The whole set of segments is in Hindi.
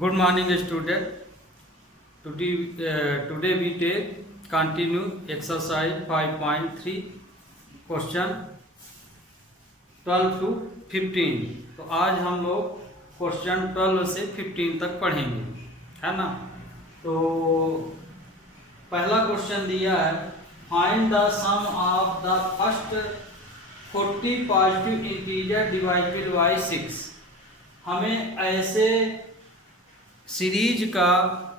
Good morning, student. Today we take continue exercise 5.3 question 12 to 15. तो आज हम लोग क्वेश्चन 12 से 15 तक पढ़ेंगे, है ना। तो पहला क्वेश्चन दिया है, find the sum of the first 40 positive integer divided by 6। हमें ऐसे सीरीज का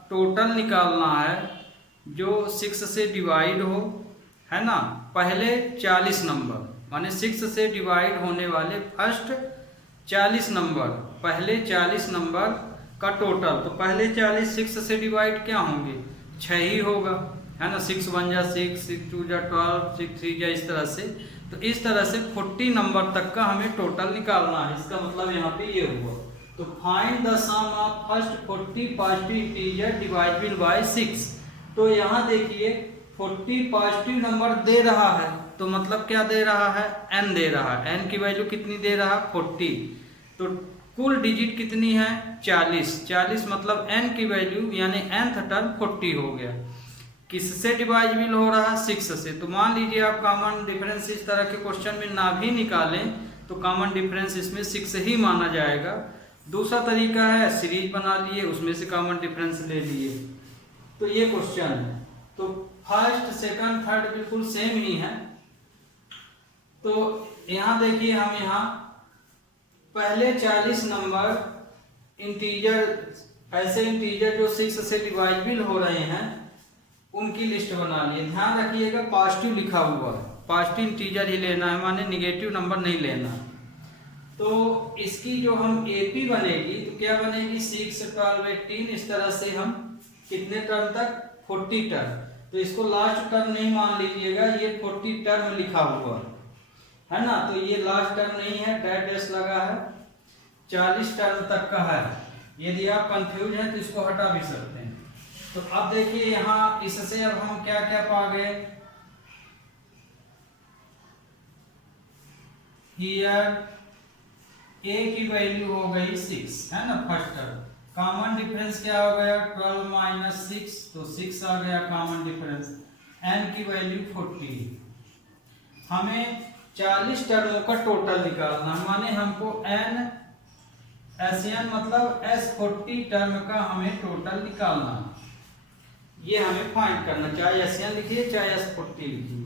टोटल निकालना है जो 6 से डिवाइड हो, है ना। पहले 40 नंबर माने 6 से डिवाइड होने वाले फर्स्ट 40 नंबर, पहले 40 नंबर का टोटल। तो पहले 40 6 से डिवाइड क्या होंगे, 6 ही होगा, है ना। 6 1 जा 6, 6 2 जा 12, 6 3 जा, इस तरह से। तो इस तरह से 40 नंबर तक का हमें टोटल निकालना है। इसका मतलब यहाँ पे ये हुआ। तो find the sum of first 40 positive integer divided by 6। तो यहाँ देखिए 40 पॉजिटिव नंबर दे रहा है, तो मतलब क्या दे रहा है, n दे रहा है। n की वैल्यू कितनी दे रहा है, 40। तो कुल डिजिट कितनी है, 40। 40 मतलब n की वैल्यू यानी nth टर्म 40 हो गया। किससे डिवाइडेबल हो रहा है, 6 से। तो मान लीजिए आप कॉमन डिफरेंस इस तरह के क्वेश्चन में ना भी निकालें तो कॉमन डिफरेंस इसमें 6 ही माना जाएगा। दूसरा तरीका है, सीरीज बना लिए, उसमें से कॉमन डिफरेंस ले लिए। तो ये क्वेश्चन है। तो फर्स्ट सेकंड थर्ड बिल्कुल सेम ही है। तो यहाँ देखिए, हम यहाँ पहले 40 नंबर इंटीजर, ऐसे इंटीजर जो 6 से डिवाइडेबल हो रहे हैं, उनकी लिस्ट बना लिए। ध्यान रखिएगा पॉजिटिव लिखा हुआ है, पॉजिटिव इंटीजर ही लेना है, माने निगेटिव नंबर नहीं लेना। तो इसकी जो हम एपी बनेगी तो क्या बनेगी, 6 12 18, इस तरह से हम कितने टर्म तक, 40 टर्म। तो इसको लास्ट टर्म नहीं मान लीजिएगा, ये 40 टर्म लिखा हुआ है ना। तो ये लास्ट टर्म नहीं है, डैश लगा है, 40 टर्म तक का है। यदि आप कंफ्यूज हैं तो इसको हटा भी सकते हैं। तो अब देखिए यहाँ इससे अब हम क्या क्या पा गए, हियर a की वैल्यू हो गई 6, है ना, फर्स्ट टर्म। कॉमन डिफरेंस क्या हो गया, 12 माइनस 6, तो 6 आ गया कॉमन डिफरेंस। n की वैल्यू 40। हमें 40 टर्मों का टोटल निकालना है, माने हमको n SN मतलब S40 टर्म का हमें टोटल निकालना है। ये हमें फाइंड करना, चाहे SN लिखिए चाहे S40 लिखिए।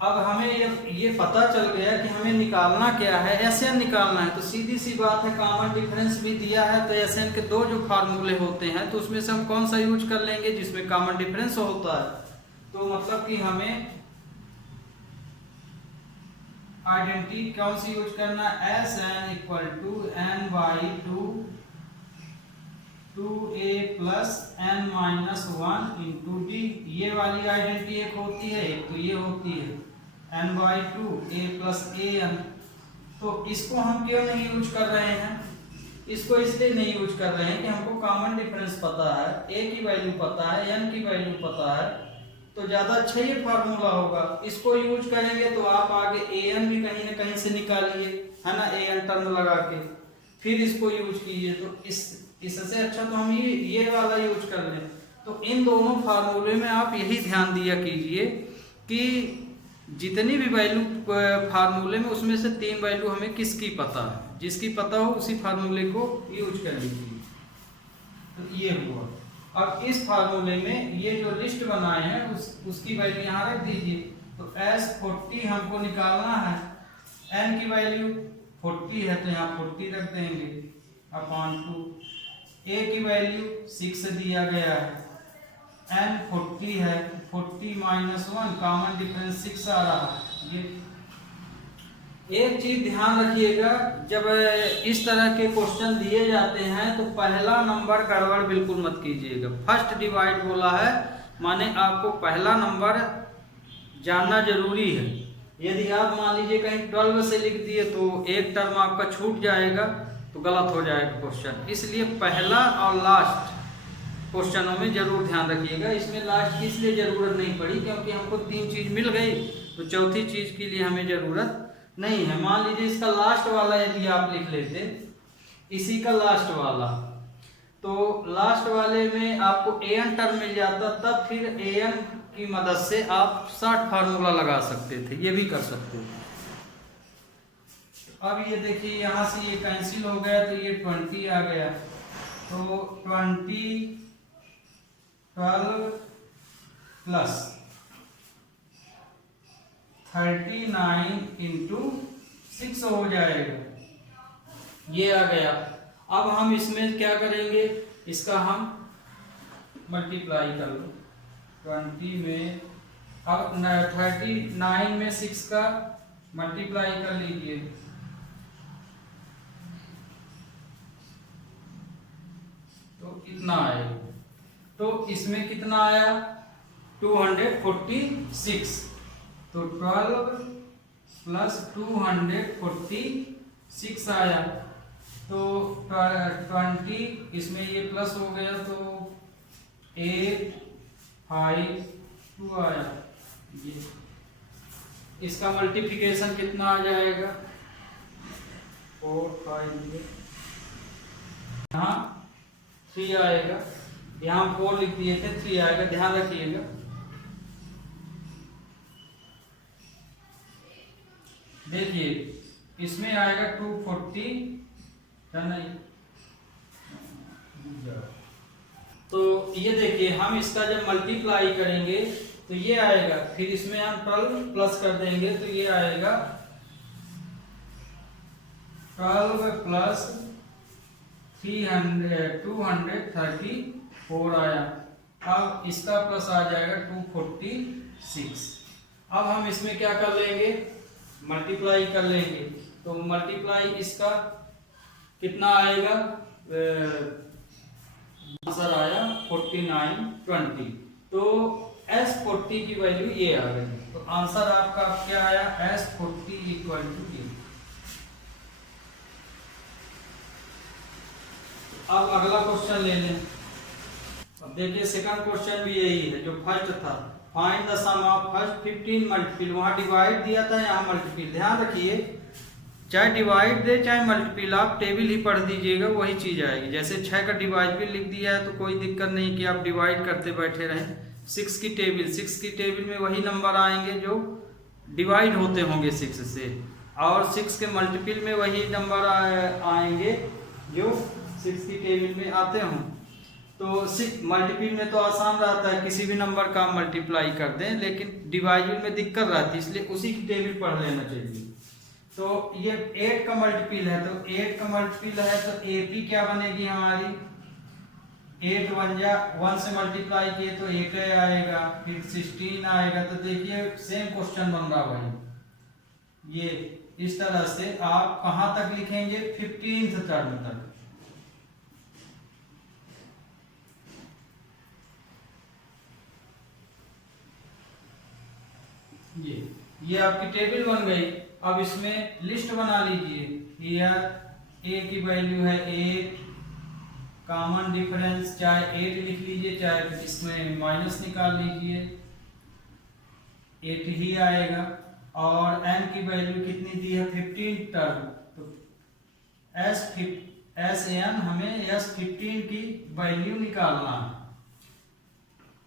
अब हमें ये पता चल गया कि हमें निकालना क्या है, SN निकालना है। तो सीधी सी बात है, कॉमन डिफरेंस भी दिया है तो SN के दो जो फार्मूले होते हैं, तो उसमें से हम कौन सा यूज कर लेंगे, जिसमें कॉमन डिफरेंस होता है। तो मतलब कि हमें आइडेंटिटी कौन सी यूज करना है, SN equal to n by 2a plus n minus 1 into D. ये वाली आइडेंटिटी एक होती है, एक तो ये होती है n by 2 a plus an। तो इसको हम क्यों नहीं यूज कर रहे हैं, इसको इसलिए नहीं यूज कर रहे हैं कि हमको कॉमन डिफरेंस पता है, a की वैल्यू पता है, n की वैल्यू पता है, तो ज्यादा अच्छा ये फार्मूला होगा। इसको यूज करेंगे तो आप आगे an भी कहीं ना कहीं से निकालिए, है ना, an टर्म लगा के फिर इसको यूज कीजिए। तो इससे अच्छा तो हम ये वाला यूज कर लें। तो इन दोनों फार्मूले में आप यही ध्यान दिया कीजिए कि जितनी भी वैल्यू फार्मूले में, उसमें से 3 वैल्यू हमें किसकी पता है, जिसकी पता हो उसी फार्मूले को यूज कर लीजिए। तो ये हुआ। अब इस फार्मूले में ये जो लिस्ट बनाए हैं उसकी वैल्यू यहाँ रख दीजिए। तो S40 हमको निकालना है, n की वैल्यू 40 है तो यहाँ 40 रख देंगे अपॉन 2। a की वैल्यू 6 दिया गया है, n 40 है, 40 माइनस 1, कॉमन डिफरेंस 6 आ रहा है। ये एक चीज ध्यान रखिएगा, जब इस तरह के क्वेश्चन दिए जाते हैं तो पहला नंबर गड़बड़ बिल्कुल मत कीजिएगा। फर्स्ट डिवाइड बोला है, माने आपको पहला नंबर जानना जरूरी है। यदि आप मान लीजिए कहीं 12 से लिख दिए तो एक टर्म आपका छूट जाएगा, तो गलत हो जाएगा क्वेश्चन। इसलिए पहला और लास्ट क्वेश्चनों में जरूर ध्यान रखिएगा। इसमें लास्ट की इसलिए जरूरत नहीं पड़ी क्योंकि हमको 3 चीज मिल गई, तो चौथी चीज के लिए हमें जरूरत नहीं है। मान लीजिए इसका लास्ट वाला यदि आप लिख लेते, इसी का लास्ट वाला तो लास्ट वाले में आपको an टर्म मिल जाता, तब फिर an की मदद से आप शॉर्ट फार्मूला लगा सकते थे, ये भी कर सकते थे। अब ये देखिए यहाँ से ये कैंसिल हो गया तो ये 20 आ गया, तो 20 12 प्लस 39 इंटू 6 हो जाएगा, ये आ गया। अब हम इसमें क्या करेंगे, इसका हम मल्टीप्लाई कर लो 20 में, अब 39 में 6 का मल्टीप्लाई कर लीजिए, तो कितना आएगा, तो इसमें कितना आया 246, तो 12 प्लस 246 आया, तो 20 इसमें ये प्लस हो गया तो 852 आया, ये इसका मल्टीप्लिकेशन कितना आ जाएगा 4 5, यहाँ 3 आएगा, यहाँ 4 लिख दिए थे 3 आएगा, ध्यान रखिएगा। देखिए इसमें आएगा 240 नहीं, तो ये देखिए हम इसका जब मल्टीप्लाई करेंगे तो ये आएगा, फिर इसमें हम 12 प्लस कर देंगे तो ये आएगा 12 प्लस 234 आया। अब इसका प्लस आ जाएगा 246। अब हम इसमें क्या कर लेंगे, मल्टीप्लाई कर लेंगे, तो मल्टीप्लाई इसका कितना आएगा, आंसर आया 4920, तो S40 की वैल्यू ये आ गई, तो आंसर आपका क्या आया S40 इक्वल टू ये। अब अगला क्वेश्चन ले लें। अब देखिए सेकंड क्वेश्चन भी यही है जो फर्स्ट था, find the sum of first 15 multiple, वहां डिवाइड दिया था यहाँ मल्टीपल। ध्यान रखिए चाहे डिवाइड दे चाहे मल्टीपल, आप टेबल ही पढ़ दीजिएगा वही चीज आएगी। जैसे 6 का डिवाइड लिख दिया है तो कोई दिक्कत नहीं कि आप डिवाइड करते बैठे रहें। 6 की टेबल में वही नंबर आएंगे जो डिवाइड होते होंगे 6 से, और 6 के मल्टीपल में वही नंबर आएंगे जो 6 की टेबल में आते हों। तो 6 मल्टीपल में तो आसान रहता है, किसी भी नंबर का मल्टीप्लाई कर दें, लेकिन डिवाइड में दिक्कत रहती है, इसलिए उसी की टेबल पढ़ लेना चाहिए। तो ये 8 का मल्टीपल है, तो 8 का मल्टीपल है तो 8 ही क्या बनेगी हमारी, 8 1 से मल्टीप्लाई किए तो 8 आएगा, फिर 16 आएगा। तो देखिए सेम क्वेश्चन बन रहा भाई, ये इस तरह से आप कहां तक लिखेंगे 15th टर्म तक। ये आपकी टेबल बन गई। अब इसमें लिस्ट बना लीजिए। ए की वैल्यू है 8, कॉमन डिफरेंस चाहे 8 लिख लीजिए चाहे इसमें माइनस निकाल लीजिए, 8 ही आएगा। और n की वैल्यू कितनी दी है 15 टर्म, तो SN हमें S15 की वैल्यू निकालना है।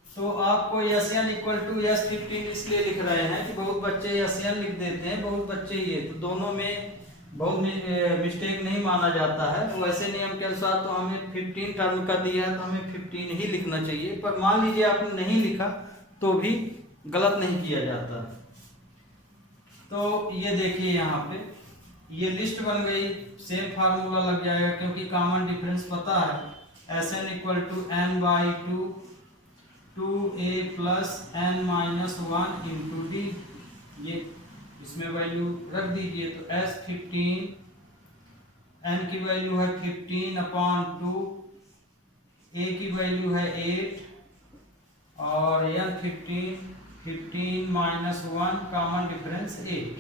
तो आपको SN इक्वल टू S15 इसलिए लिख रहे हैं कि बहुत बच्चे SN लिख देते हैं, बहुत बच्चे ये, तो दोनों में बहुत मिस्टेक नहीं माना जाता है। तो वैसे नियम के अनुसार तो हमें 15 टर्म का दिया है तो हमें 15 ही लिखना चाहिए, पर मान लीजिए आपने नहीं लिखा तो भी गलत नहीं किया जाता। तो ये देखिए यहाँ पे ये लिस्ट बन गई, सेम फार्मूला लग जाएगा क्योंकि कॉमन डिफरेंस पता है। SN equal to n/2 2a plus n minus 1 into D, ये इसमें वैल्यू रख दीजिए। तो S15 n की वैल्यू है 15/2, a की वैल्यू है 8 और n 15 माइनस 1 कॉमन डिफरेंस 8,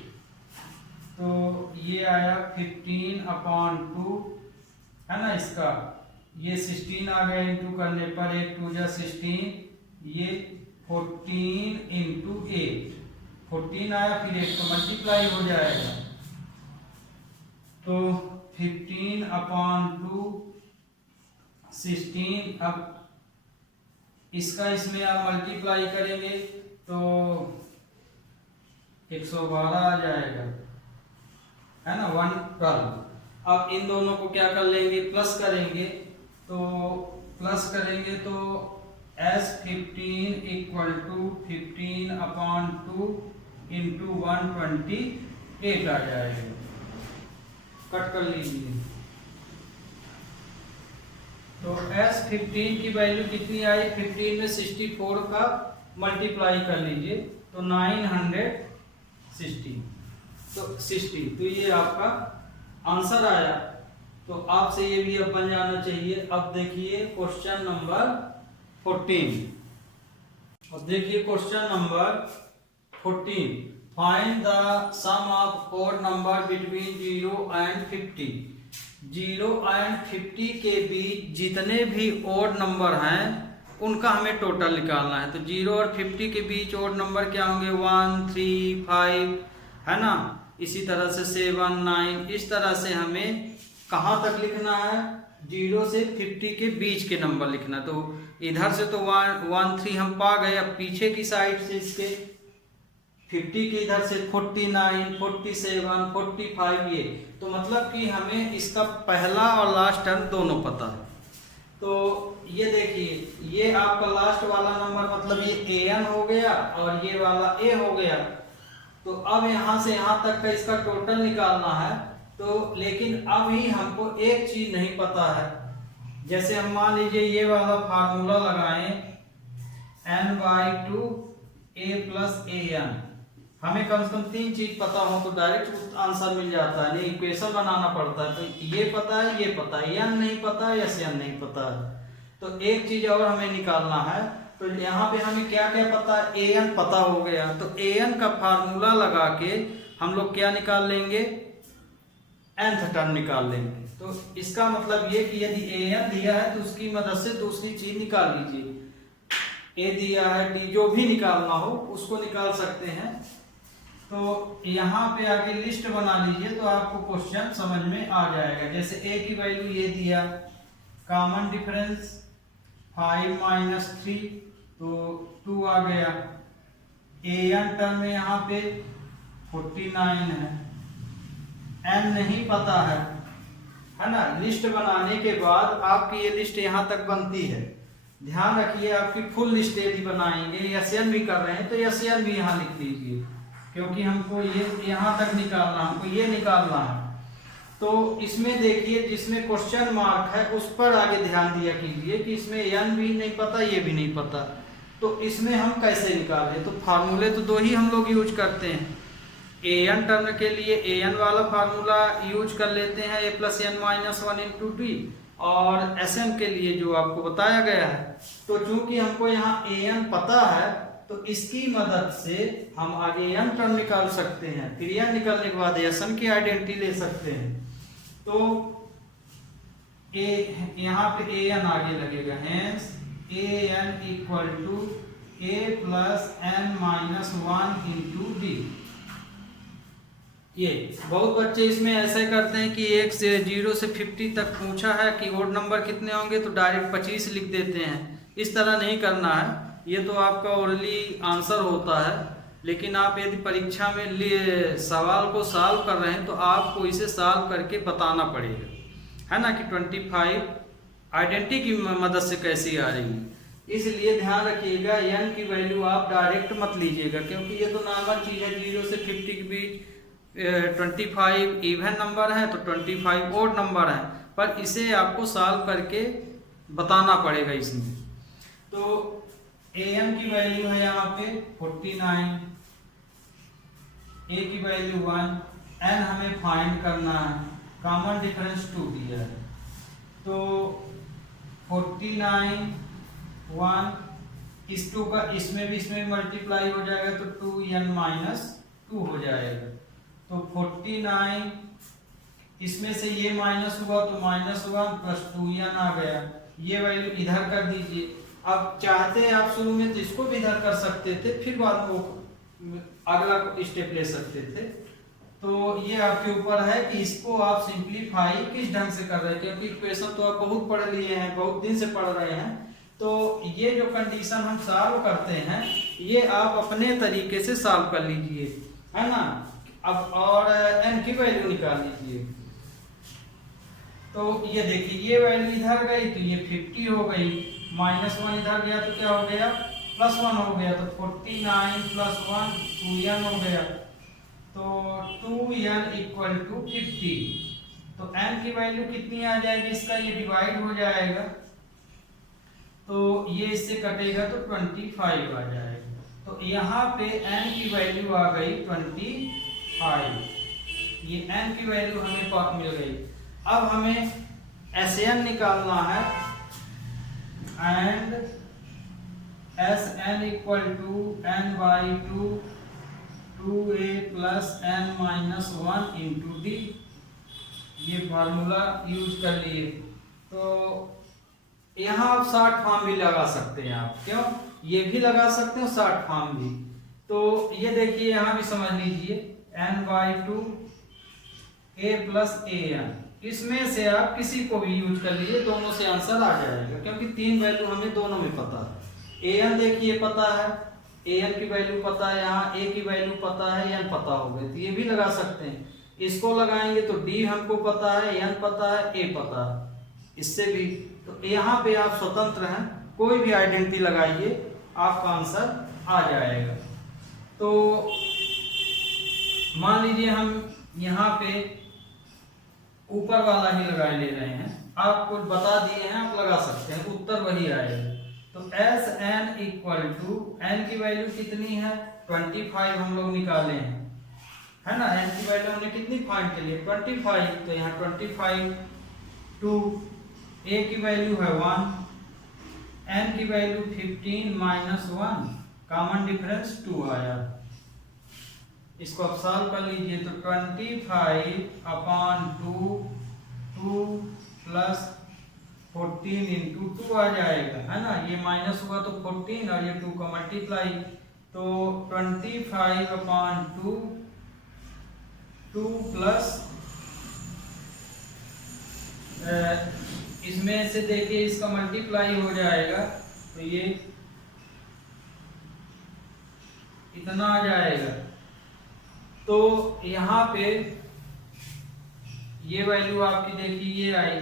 तो ये आया 15/2 है ना। इसका ये 16 आ गया, इंटू करने पर 8 2 जा 16, ये 14 इंटू 8, 14 आया, फिर 8 का मल्टीप्लाई हो जाएगा। तो 15/2 16। अब इसका इसमें आप मल्टीप्लाई करेंगे तो 112 आ जाएगा, है ना, 112। अब इन दोनों को क्या कर लेंगे, प्लस करेंगे। तो प्लस करेंगे तो S15 इक्वल टू 15/2 इंटू 128 आ जाएगा। कट कर लीजिए। तो S15 की वैल्यू कितनी आई, 15 में 64 का मल्टीप्लाई कर लीजिए तो 960, तो 60, तो ये आपका आंसर आया। तो आपसे ये भी अब बन जाना चाहिए। अब देखिए क्वेश्चन नंबर 14। अब देखिए question number 14, find the sum of odd number between 0 and 50। 0 and 50 के बीच जितने भी ऑड नंबर हैं उनका हमें टोटल निकालना है। तो 0 और 50 के बीच ऑड नंबर क्या होंगे, 1, 3, 5, है ना, इसी तरह से 7, 9, इस तरह से हमें कहाँ तक लिखना है, 0 से 50 के बीच के नंबर लिखना। तो इधर से तो 1, 3 हम पा गए। अब पीछे की साइड से इसके 50 के इधर से 49, 47, 45, ये तो मतलब कि हमें इसका पहला और लास्ट टर्म दोनों पता है। तो ये देखिए, ये आपका लास्ट वाला नंबर मतलब ये an हो गया और ये वाला a हो गया। तो अब यहाँ से यहाँ तक का इसका टोटल निकालना है। तो लेकिन अभी हमको एक चीज नहीं पता है। जैसे हम मान लीजिए ये वाला फार्मूला लगाएं, n/2 a + an, हमें कम से कम 3 चीज पता हो तो डायरेक्ट आंसर मिल जाता है, नहीं इक्वेशन बनाना पड़ता है। तो ये पता है, ये पता है, n नहीं पता है, n नहीं पता है। तो एक चीज और हमें निकालना है। तो यहाँ पे हमें क्या क्या पता है, an पता हो गया। तो an का फार्मूला लगा के हम लोग क्या निकाल लेंगे, nth टर्म निकाल लेंगे। तो इसका मतलब ये कि यदि an दिया है तो उसकी मदद से दूसरी चीज निकाल लीजिए। a दिया है, d, जो भी निकालना हो उसको निकाल सकते हैं। तो यहाँ पे आगे लिस्ट बना लीजिए तो आपको क्वेश्चन समझ में आ जाएगा। जैसे a की वैल्यू ये दिया, कॉमन डिफरेंस 5 - 3 तो 2 आ गया। an टर्म में यहाँ पे 49 है, n नहीं पता है ना। लिस्ट बनाने के बाद आपकी ये लिस्ट यहाँ तक बनती है। ध्यान रखिए, आपकी फुल लिस्ट यदि बनाएंगे, SN भी कर रहे हैं तो SN भी यहाँ लिख लीजिए, क्योंकि हमको ये यहाँ तक निकालना, हमको ये निकालना है। तो इसमें देखिए जिसमें क्वेश्चन मार्क है उस पर आगे ध्यान दिया कीजिए कि इसमें n भी नहीं पता, ये भी नहीं पता। तो इसमें हम कैसे निकालें, तो फार्मूले तो दो ही हम लोग यूज करते हैं। an टर्म के लिए an वाला फार्मूला यूज कर लेते हैं, a + n - 1 × t, और sn के लिए जो आपको बताया गया है। तो चूंकि हमको यहाँ an पता है तो इसकी मदद से हम आगे n टर्म निकाल सकते हैं। फिर n निकालने के बाद sn की आइडेंटिटी ले सकते हैं। तो यहाँ पे an आगे लगेगा, hence an = a + n - 1 × d। ये बहुत बच्चे इसमें ऐसे करते हैं कि 1 से 0 से 50 तक पूछा है कि ऑड नंबर कितने होंगे तो डायरेक्ट 25 लिख देते हैं। इस तरह नहीं करना है, ये तो आपका ओरली आंसर होता है। लेकिन आप यदि परीक्षा में लिए सवाल को सॉल्व कर रहे हैं तो आपको इसे सॉल्व करके बताना पड़ेगा, है ना, कि 25 आइडेंटिटी की मदद से कैसी आ रही है। इसलिए ध्यान रखिएगा, n की वैल्यू आप डायरेक्ट मत लीजिएगा, क्योंकि ये तो नॉर्मल चीज़ है। 0 से 50 के बीच 25 इवन नंबर है तो 25 ऑड नंबर है, पर इसे आपको सॉल्व करके बताना पड़ेगा इसमें। तो an की वैल्यू है यहाँ पे 49, a की वैल्यू 1, n हमें फाइंड करना है, कॉमन डिफरेंस 2 दिया है। तो 49 1, इस 2 का इसमें भी मल्टीप्लाई हो जाएगा तो 2n - 2 हो जाएगा। तो 49 इसमें से ये माइनस हुआ तो -1 + 2n आ गया। ये वैल्यू इधर कर दीजिए। अब चाहते आप शुरू में तो इसको भी इधर कर सकते थे, फिर बाद में अगला स्टेप ले सकते थे। तो ये आपके ऊपर है कि इसको आप सिंप्लीफाई किस ढंग से कर रहे हैं, क्योंकि इक्वेशन तो आप बहुत पढ़ लिए हैं, बहुत दिन से पढ़ रहे हैं। तो ये जो कंडीशन हम सॉल्व करते हैं ये आप अपने तरीके से सॉल्व कर लीजिए, है ना। अब और n की वैल्यू निकाल लीजिए। तो ये देखिए ये वैल्यू इधर गई तो ये 50 हो गई, -1 इधर गया तो क्या हो गया, +1 हो गया। तो 49 + 1 2n हो गया, तो 2n = 50। तो n की वैल्यू कितनी आ जाएगी, इसका ये डिवाइड हो जाएगा तो ये इससे कटेगा तो 25 आ जाएगा। तो यहाँ पे n की वैल्यू आ गई 25। ये n की वैल्यू हमें मिल गई। अब हमें Sn निकालना है and Sn = n/2 2a + n - 1 × d। ये फार्मूला यूज कर लिए। तो यहाँ आप शॉर्ट फॉर्म भी लगा सकते हैं, आप क्यों ये भी लगा सकते हैं शॉर्ट फॉर्म भी। तो ये देखिए यहाँ भी समझ लीजिए n/2 a + an, इसमें से आप किसी को भी यूज कर लीजिए, दोनों से आंसर आ जाएगा, क्योंकि 3 वैल्यू हमें दोनों में पता है। an देखिए पता है, an की वैल्यू पता है, यहाँ a की वैल्यू पता है, n पता हो गए, तो ये भी लगा सकते हैं। इसको लगाएंगे तो d हमको पता है, n पता है, a पता है, इससे भी। तो यहाँ पे आप स्वतंत्र हैं, कोई भी आइडेंटिटी लगाइए आपका आंसर आ जाएगा। तो मान लीजिए हम यहाँ पे ऊपर वाला ही लगा ले रहे हैं, आपको बता दिए हैं, आप लगा सकते हैं, उत्तर वही आएगा। तो Sn = n की वैल्यू कितनी है 25 हम लोग निकाले हैं, है ना। n की वैल्यू हमने कितनी फाइंड के लिए 25, तो यहाँ 25 2 a की वैल्यू है 1, n की वैल्यू 15 - 1, कॉमन डिफरेंस 2 आया। इसको आप सॉल्व कर लीजिए तो 25/2 2 + 14 × 2 आ जाएगा, है ना। ये माइनस हुआ तो 14 और ये 2 का मल्टीप्लाई, तो 25/2 2 प्लस इसमें से देखिए इसका मल्टीप्लाई हो जाएगा तो ये इतना आ जाएगा। तो यहाँ पे ये वैल्यू आपकी देखिए ये आई।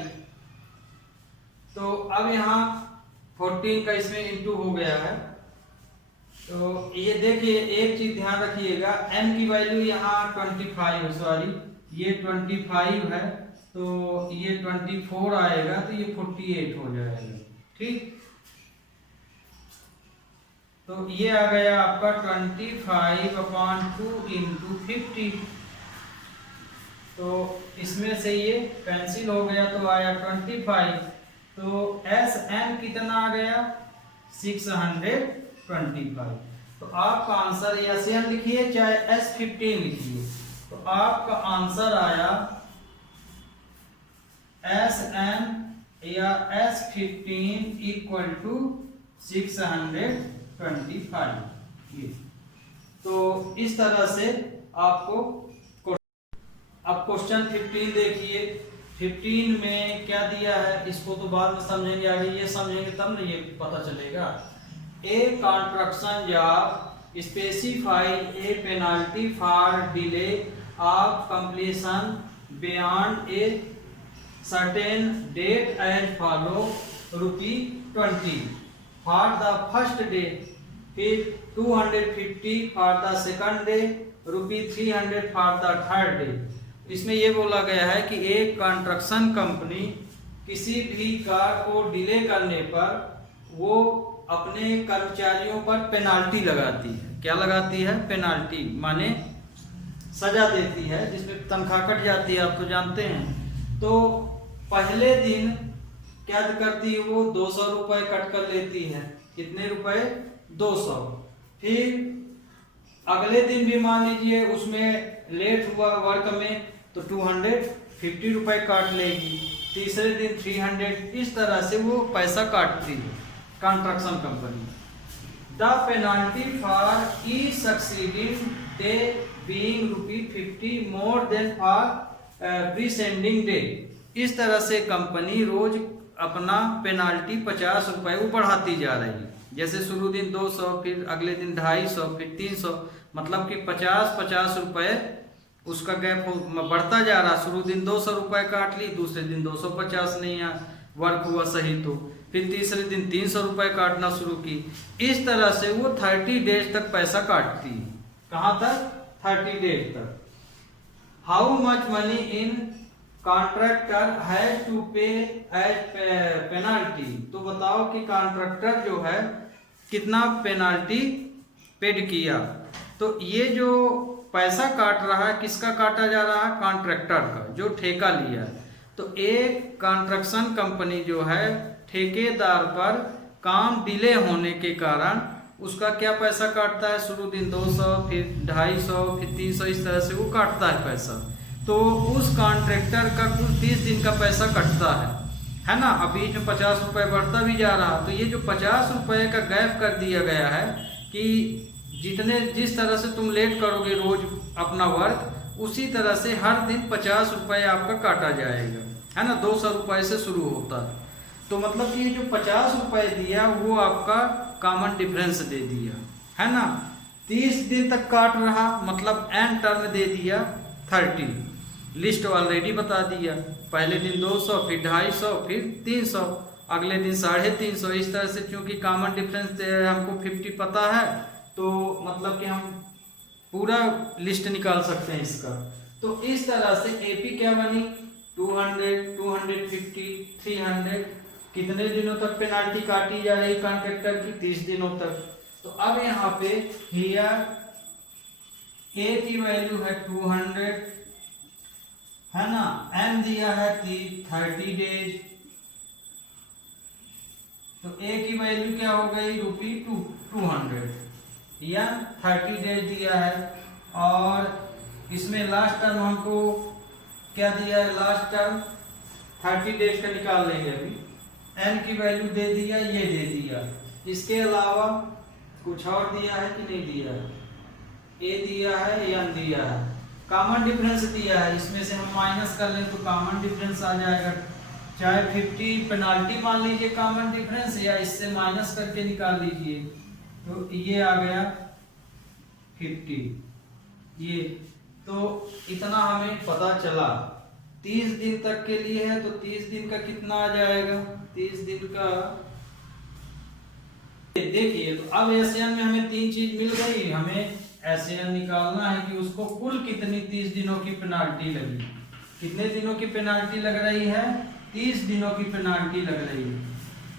तो अब यहाँ 14 का इसमें इंटू हो गया है। तो ये देखिए एक चीज ध्यान रखिएगा, n की वैल्यू यहाँ 25 सॉरी ये 25 है, तो ये 24 आएगा तो ये 48 हो जाएगा, ठीक। तो ये आ गया आपका 25/2 × 50। तो इसमें से ये कैंसिल हो गया तो आया 25। तो Sn कितना आ गया 625। तो आपका आंसर Sn लिखिए चाहे S15 लिखिए, तो आपका आंसर आया Sn या S15 = 625। ये तो इस तरह से आपको। अब क्वेश्चन 15 देखिए, 15 में क्या दिया है इसको तो बाद में समझेंगे, आगे ये समझेंगे तब ना ये पता चलेगा। A construction job specify a penalty for delay of completion beyond a certain date as follow ₹20 for the first day, फिर 250 for the second day, ₹300 for the third day. इसमें ये बोला गया है कि एक कंस्ट्रक्शन कंपनी किसी भी कार्य को डिले करने पर वो अपने कर्मचारियों पर पेनाल्टी लगाती है। क्या लगाती है? पेनाल्टी माने सजा देती है, जिसमें तनख्वाह कट जाती है, आप तो जानते हैं। तो पहले दिन क्या करती है वो 200 रुपए कट कर लेती है। कितने रुपए? 200। फिर अगले दिन भी मान लीजिए उसमें लेट हुआ वर्क में तो 250 रुपए काट लेगी, तीसरे दिन 300, इस तरह से वो पैसा काटती है construction company. The penalty for E succeeding day being ₹50 more than for preceding day। इस तरह से कंपनी रोज अपना पेनाल्टी 50 रुपए वो बढ़ाती जा रही है। जैसे शुरू दिन 200, फिर अगले दिन 250, फिर 300, मतलब कि 50-50 रुपए उसका गैप बढ़ता जा रहा। शुरू दिन 200 रुपए काट ली, दूसरे दिन 250 नहीं वर्क हुआ सही, तो फिर तीसरे दिन 300 रुपए काटना शुरू की। इस तरह से वो 30 डेज तक पैसा काटती है। कहाँ तक? 30 डेज तक। How much money in contractor has to pay as penalty. तो बताओ कि कॉन्ट्रैक्टर जो है कितना पेनाल्टी पेड किया। तो ये जो पैसा काट रहा है, किसका काटा जा रहा है? कॉन्ट्रैक्टर का, जो ठेका लिया। तो एक कंस्ट्रक्शन कंपनी जो है ठेकेदार पर काम डिले होने के कारण उसका क्या पैसा काटता है? शुरू दिन 200, फिर 250, फिर 300, इस तरह से वो काटता है पैसा। तो उस कॉन्ट्रैक्टर का कुल 30 दिन का पैसा कटता है ना। अब बीच में 50 रुपए बढ़ता भी जा रहा। तो ये जो 50 रुपए का गैप कर दिया गया है कि जिस तरह से तुम लेट करोगे रोज अपना वर्क, उसी तरह से हर दिन 50 रुपए आपका काटा जाएगा, है ना। 200 रुपए से शुरू होता है। तो मतलब कि जो 50 रुपए दिया वो आपका कॉमन डिफरेंस दे दिया, है ना। 30 दिन तक काट रहा, मतलब एंड टर्म दे दिया 30। लिस्ट ऑलरेडी बता दिया। पहले दिन 200, फिर 250, फिर 300, अगले दिन 350। इस तरह से क्योंकि कॉमन डिफरेंस हमको 50 पता है, तो मतलब कि हम पूरा लिस्ट निकाल सकते हैं इसका। तो इस तरह से एपी क्या बनी? 200, 250, 300। कितने दिनों तक पेनाल्टी काटी जा रही कॉन्ट्रैक्टर की? 30 दिनों तक। तो अब यहाँ पे हियर ए की वैल्यू है 200, है ना। एन दिया है 30 डेज। तो ए की वैल्यू क्या हो गई? ₹200 या 30 डेज दिया है। और इसमें लास्ट टर्म हमको क्या दिया है? लास्ट टर्म 30 डेज का निकाल लेंगे अभी। एन की वैल्यू दे दिया, ये दे दिया। इसके अलावा कुछ और दिया है कि नहीं दिया है? ए दिया है, एन दिया है, कॉमन डिफरेंस दिया है। इसमें से हम माइनस कर लें तो कॉमन डिफरेंस आ जाएगा। चाहे 50 पेनाल्टी मान लीजिए कॉमन डिफरेंस, या इससे माइनस करके निकाल लीजिए। तो ये आ गया 50। ये तो इतना हमें पता चला। 30 दिन तक के लिए है, तो 30 दिन का कितना आ जाएगा? 30 दिन का देखिए। तो अब एसएन में हमें 3 चीज मिल गई। हमें एसएन निकालना है कि उसको कुल कितनी 30 दिनों की पेनाल्टी लगी। कितने दिनों की पेनाल्टी लग रही है? 30 दिनों की पेनाल्टी लग रही है।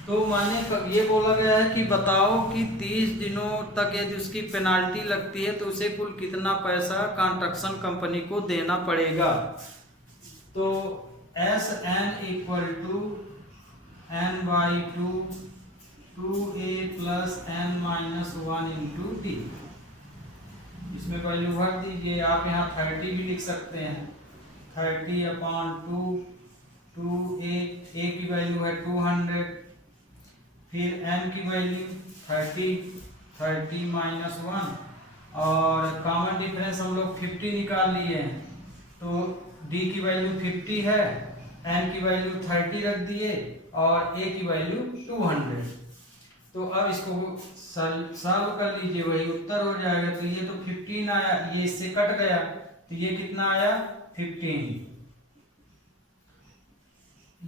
तो माने ये बोला गया है कि बताओ कि 30 दिनों तक यदि उसकी पेनाल्टी लगती है तो उसे कुल कितना पैसा कंस्ट्रक्शन कंपनी को देना पड़ेगा। तो S N equal to n/2 2a plus n-1 into T. इसमें वैल्यू भर दीजिए। आप यहाँ 30 भी लिख सकते हैं। 30/2 2a की वैल्यू है 200, फिर n की वैल्यू 30 माइनस 1, और कॉमन डिफरेंस हम लोग 50 निकाल लिए हैं। तो d की वैल्यू 50 है, n की वैल्यू 30 रख दिए, और a की वैल्यू 200। तो अब इसको सॉल्व कर लीजिए, वही उत्तर हो जाएगा। तो ये तो 15 आया, ये इससे कट गया, तो ये कितना आया? 15।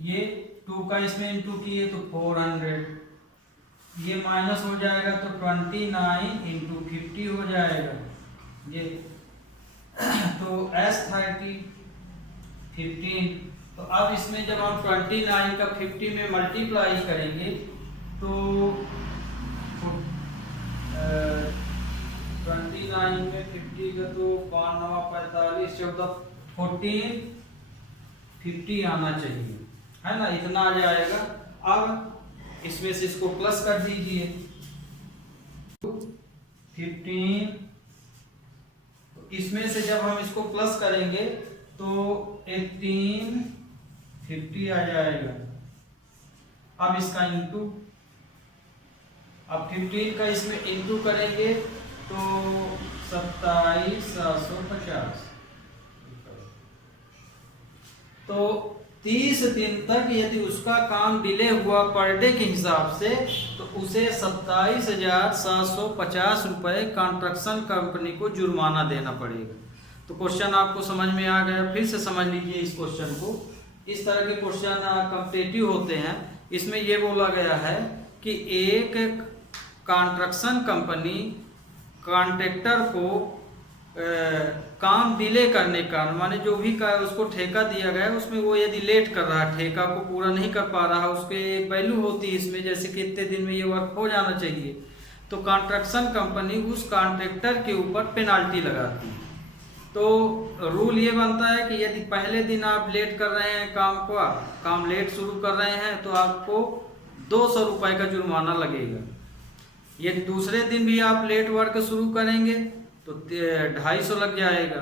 ये 2 का इसमें इंटू किए तो 400। ये माइनस हो जाएगा तो 29 इंटू 50 हो जाएगा ये। तो S30 15। तो अब इसमें जब हम 29 का 50 में मल्टीप्लाई करेंगे तो 29 में 50 का तो 5×9 = 45, 14 50 आना चाहिए, है ना। इतना आ जाएगा। अब इसमें से इसको प्लस कर दीजिए। 15, इसमें से जब हम इसको प्लस करेंगे तो 18 50 आ जाएगा। अब इसका इंटू, अब 15 का इसमें इंटू करेंगे तो 27,750। तो 30 दिन तक यदि उसका काम डिले हुआ पर डे के हिसाब से तो उसे 27,750 रुपये कंस्ट्रक्शन कंपनी को जुर्माना देना पड़ेगा। तो क्वेश्चन आपको समझ में आ गया, फिर से समझ लीजिए इस क्वेश्चन को। इस तरह के क्वेश्चन कॉम्पिटिटिव होते हैं। इसमें यह बोला गया है कि एक कंस्ट्रक्शन कंपनी कॉन्ट्रैक्टर को काम डिले करने का, माने जो भी का उसको ठेका दिया गया है उसमें वो यदि लेट कर रहा है, ठेका को पूरा नहीं कर पा रहा, उसके एक वैल्यू होती है इसमें, जैसे कि इतने दिन में ये वर्क हो जाना चाहिए, तो कंस्ट्रक्शन कंपनी उस कॉन्ट्रैक्टर के ऊपर पेनाल्टी लगाती है। तो रूल ये बनता है कि यदि पहले दिन आप लेट कर रहे हैं काम लेट शुरू कर रहे हैं तो आपको 200 रुपये का जुर्माना लगेगा। यदि दूसरे दिन भी आप लेट वर्क शुरू करेंगे तो 250 लग जाएगा,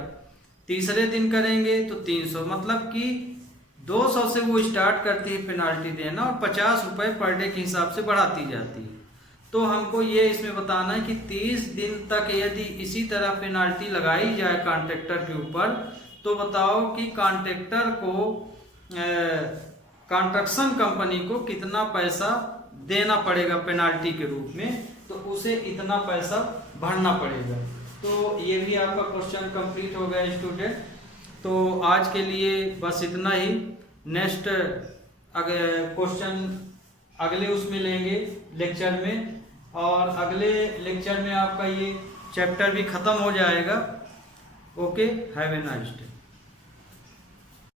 तीसरे दिन करेंगे तो 300, मतलब कि 200 से वो स्टार्ट करती है पेनाल्टी देना और 50 रुपये पर डे के हिसाब से बढ़ाती जाती है। तो हमको ये इसमें बताना है कि 30 दिन तक यदि इसी तरह पेनाल्टी लगाई जाए कॉन्ट्रैक्टर के ऊपर, तो बताओ कि कॉन्ट्रैक्टर को कंस्ट्रक्शन कंपनी को कितना पैसा देना पड़ेगा पेनाल्टी के रूप में, तो उसे इतना पैसा भरना पड़ेगा। तो ये भी आपका क्वेश्चन कंप्लीट हो गया स्टूडेंट। तो आज के लिए बस इतना ही। नेक्स्ट क्वेश्चन अगले उसमें लेंगे लेक्चर में, और अगले लेक्चर में आपका ये चैप्टर भी ख़त्म हो जाएगा। Okay, have a nice day.